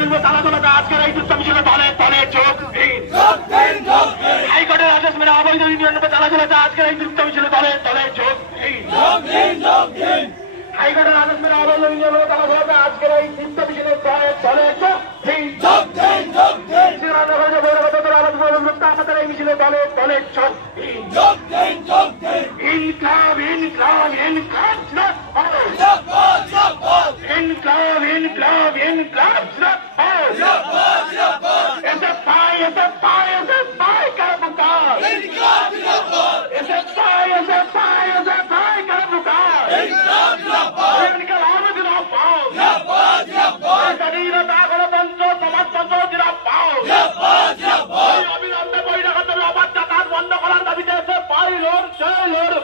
নির্মূল তালা চলাতে আজকের এই যুদ্ধ মিছিলে দলে দলে যোগ দিন। হাইকোর্টের আদেশ মেনে অবৈধ ইউনিয়নে তালা চলাতে আজকের এই যুদ্ধ মিছিলে দলে দলে যোগ দিন। হাইকোর্টের আদেশ মেনে অবৈধ ইউনিয়নে তালা চলাতে আজকের এই যুদ্ধ মিছিলে দলে দলে যোগ দিন। আমাদের এই মিছিলে দলে দলে যোগ দিন। Inqilab Inqilab Inqilab Inqilab Inqilab Inqilab SFI SFI SFI কারাবুকার SFI SFI SFI কারাবুকার Inqilab জিন্দাবাদ স্বাধীনতা গণতন্ত্র সমাজতন্ত্র জিন্দাবাদ অবিলম্বে বহিরাগত অবাধ যাতায়াত বন্ধ করার দাবিতে SFI লড়ছে লড়বে।